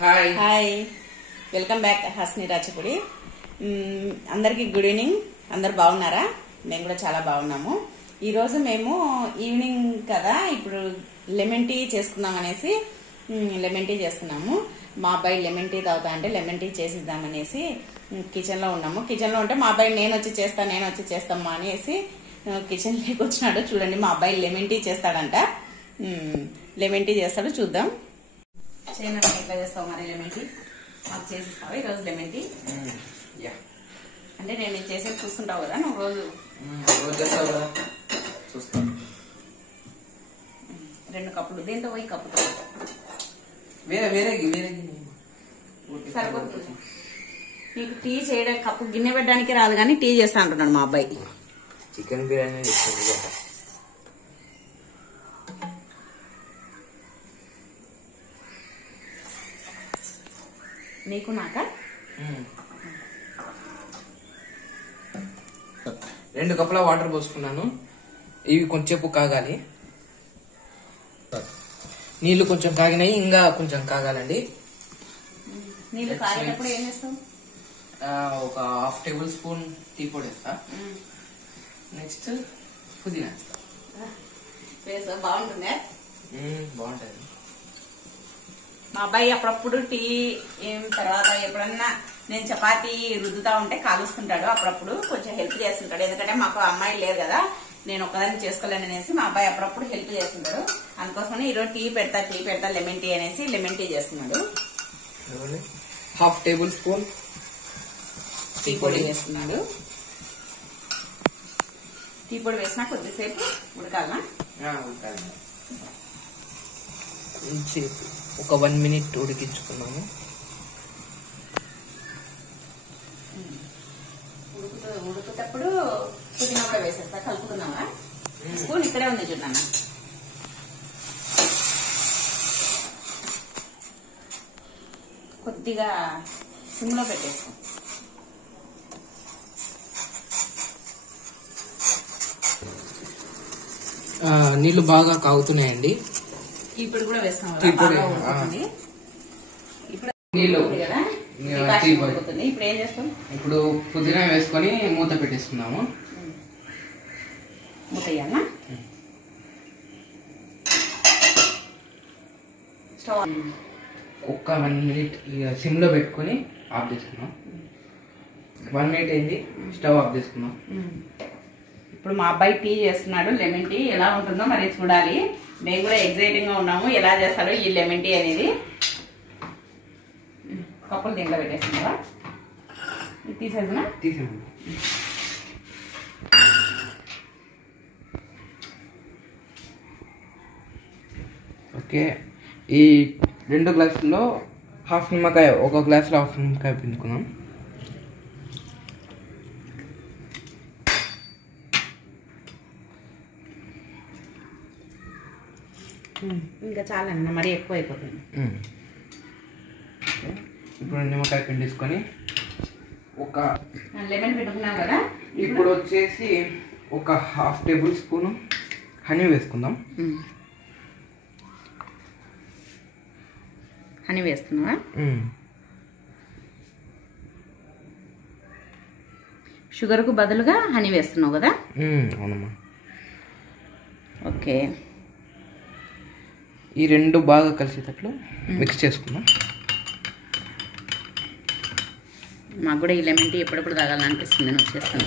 Hi hi welcome back Hasni Rachapudi. అందరికీ good evening. అందరు బాగున్నారా? మేము కూడా చాలా బాగున్నాము. ఈరోజు మేము ఈవినింగ్ కదా, ఇప్పుడు లెమన్ టీ చేసుకుందాం అనేసి లెమన్ టీ చేస్తున్నాము. మా అబ్బాయి లెమన్ టీ తాగుతా అంటే లెమన్ టీ చేసిద్దామనేసి కిచెన్ లో ఉన్నాము. కిచెన్ లో ఉంటే మా అబ్బాయి నేను వచ్చి చేస్తామా అనేసి కిచెన్ లోకి వచ్చినాడు. చూడండి, మా అబ్బాయి లెమన్ టీ చేస్తాడంట. లెమన్ టీ చేస్తాడు, చూద్దాం. చేయను ఎట్లా చేస్తావు మరి లెమన్ టీ? మాకు చేసిస్తావా ఈరోజు లెమన్ టీ? అంటే నేను చేసేది చూస్తుంటావు కదా నువ్వు రోజు చేస్తావు కదా, చూస్తాను. 2 కప్పులు దేంతో పోయి కప్పుతో వేరే సరిపోతుంది. నీకు టీ చేయడం కప్పు గిన్నె పెట్టడానికి రాదు కానీ టీ చేస్తా అంటున్నాడు మా అబ్బాయి. చికెన్ బిర్యానీ చేస్తుంది. నీకు నాకా 2 కప్పుల వాటర్ పోసుకున్నాను. ఇవి కొంచెంసేపు కాగాలి. నీళ్లు కొంచెం కాగినాయి, ఇంకా కొంచెం కాగాలండి. నీళ్ళు కాగేటప్పుడు ఏం చేస్తావు? ఒక ½ టేబుల్ స్పూన్ టీ పొడి వేస్తా. నెక్స్ట్ పుదీనా వేస్తా. బాగుంటుందా? బాగుంటది. మా అబ్బాయి అప్పుడప్పుడు టీ తర్వాత ఎప్పుడన్నా నేను చపాతీ రుద్దుతా ఉంటే కాలుస్తుంటాడు. అప్పుడప్పుడు కొంచెం హెల్ప్ చేస్తుంటాడు. ఎందుకంటే మాకు అమ్మాయి లేదు కదా, నేను ఒక్కదాన్ని చేసుకోలేను అనేసి మా అబ్బాయి అప్పుడప్పుడు హెల్ప్ చేస్తుంటాడు. అందుకోసమని ఈరోజు టీ పెడతా లెమన్ టీ అనేసి లెమన్ టీ చేస్తున్నాడు. ½ టేబుల్ స్పూన్ టీ పొడి వేస్తున్నాడు. టీ పొడి వేసినా కొద్దిసేపు ఉడకాలనా? ఒక 1 మినిట్ ఉడికించుకున్నాము. ఉడుకుతప్పుడు పుదీనా కూడా వేసేస్తా. కలుపుకున్నావా? స్పూన్ ఇక్కడే ఉంది చూడన్నా. కొద్దిగా సిమ్ లో పెట్టేస్తాం. నీళ్లు బాగా కాగుతున్నాయండి. ఇప్పుడు కూడా వేస్తాం ఇప్పుడు నీళ్లు కదా, ఇప్పుడు ఏం చేస్తాం? ఇప్పుడు పుదీనా వేసుకొని మూత పెట్టేసుకున్నాము. మూత వేయాలా? స్టవ్ ఒక్క 1 మినిట్ సిమ్ లో పెట్టుకుని ఆఫ్ చేసుకున్నాం. 1 మినిట్ అయింది, స్టవ్ ఆఫ్ చేసుకున్నాం. ఇప్పుడు మా అబ్బాయి టీ చేస్తున్నాడు. లెమన్ టీ ఎలా ఉంటుందో మరి చూడాలి. మేము కూడా ఎగ్జైటింగ్ గా ఉన్నాము, ఎలా చేస్తాడో ఈ లెమన్ టీ అనేది. కప్పులు దీంట్లో పెట్టేస్తున్నావా? తీసేసినా? తీసేయండి. ఓకే, ఈ 2 గ్లాసుల్లో ½ నిమ్మకాయ, ఒక గ్లాసులో ½ నిమ్మకాయ పిండుకున్నాం. ఇంకా చాలా అన్న, మరీ ఎక్కువ అయిపోతుంది. ఇప్పుడు నిమ్మకాయ పిండేసుకొని ఒక లెమన్ పెట్టుకున్నాం కదా. ఇప్పుడు వచ్చేసి ఒక ½ టేబుల్ స్పూన్ హనీ వేసుకుందాం. హనీ వేస్తున్నావా? షుగర్కు బదులుగా హనీ వేస్తున్నావు కదా? అవునమ్మా. ఓకే, ఈ 2 బాగా కలిసేటట్లు మిక్స్ చేసుకుందాం. మాకు కూడా ఈ లెమన్ టీ ఎప్పుడప్పుడు తాగాలనిపిస్తుంది నేను వచ్చేస్తాను.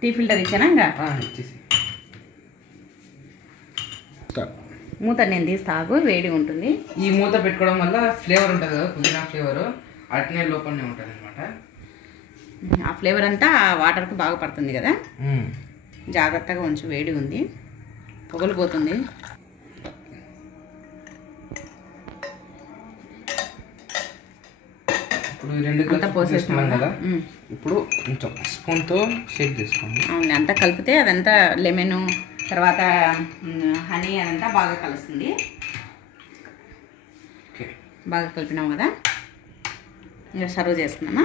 టీ ఫిల్టర్ ఇచ్చానా? ఇంకా ఇచ్చేసి మూత నేను తీసి తాగు, వేడిగా ఉంటుంది. ఈ మూత పెట్టుకోవడం వల్ల ఫ్లేవర్ ఉంటుంది కదా, పుదీనా ఫ్లేవర్ అట్నే లోపలనే ఉంటుంది అనమాట. ఆ ఫ్లేవర్ అంతా వాటర్కు బాగా పడుతుంది కదా. జాగ్రత్తగా ఉంచు, వేడి ఉంది, పొగలిపోతుంది. ఇప్పుడు 2 అంతా పోసేస్తున్నాం కదా. ఇప్పుడు కొంచెం స్పూన్తో షేక్ చేసుకోండి. అవును, అంతా కలిపితే అదంతా లెమన్ తర్వాత హనీ అదంతా బాగా కలుస్తుంది. బాగా కలిపినాం కదా, ఇంకా సర్వ్ చేసుకున్నామా?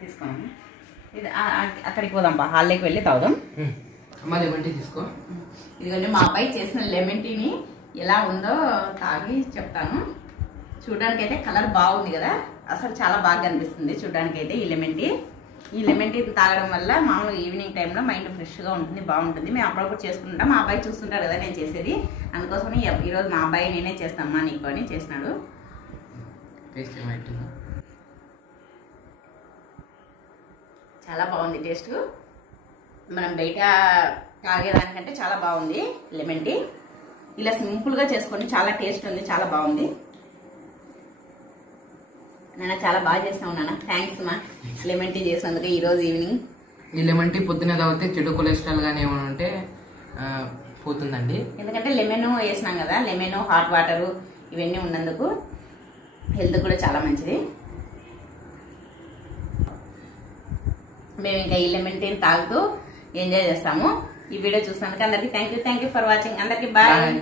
తీసుకోండి. ఇది అక్కడికి పోదాం, హాల్లోకి వెళ్ళి తాగుదాం. అమ్మ లెమన్ టీ తీసుకో. ఇదిగోండి మా అబ్బాయి చేసిన లెమన్ టీని ఎలా ఉందో తాగి చెప్తాను. చూడడానికి అయితే కలర్ బాగుంది కదా, అసలు చాలా బాగా అనిపిస్తుంది చూడడానికి అయితే ఈ లెమన్ టీ. ఈ లెమన్ టీ తాగడం వల్ల మామూలుగా ఈవినింగ్ టైంలో మైండ్ ఫ్రెష్గా ఉంటుంది, బాగుంటుంది. మేము అప్పుడప్పుడు చేసుకుంటాం, మా అబ్బాయి చూస్తుంటాడు కదా నేను చేసేది, అందుకోసమని ఈరోజు మా అబ్బాయి నేనే చేస్తామా నీకు అని చేసినాడు. చాలా బాగుంది టేస్ట్, మనం బయట తాగేదానికంటే చాలా బాగుంది లెమన్ టీ. ఇలా సింపుల్గా చేసుకోండి, చాలా టేస్ట్ ఉంది, చాలా బాగుంది. నాన్న చాలా బాగా చేసినావు నాన్న, థ్యాంక్స్ మా లెమన్ టీ చేసినందుకు ఈరోజు ఈవినింగ్. ఈ లెమన్ టీ పొద్దున్న తాగితే చెడు కొలెస్ట్రాల్ కానీ ఏమైనా ఉంటే పోతుందండి. ఎందుకంటే లెమన్ వేసినాం కదా, లెమన్ హాట్ వాటర్ ఇవన్నీ ఉన్నందుకు హెల్త్ కూడా చాలా మంచిది. మేము ఇంకా ఈ లెమన్ టీని తాగుతూ ఎంజాయ్ చేస్తాము. ఈ వీడియో చూసినందుకు అందరికి థ్యాంక్ యూ ఫర్ వాచింగ్. అందరికి బాయ్.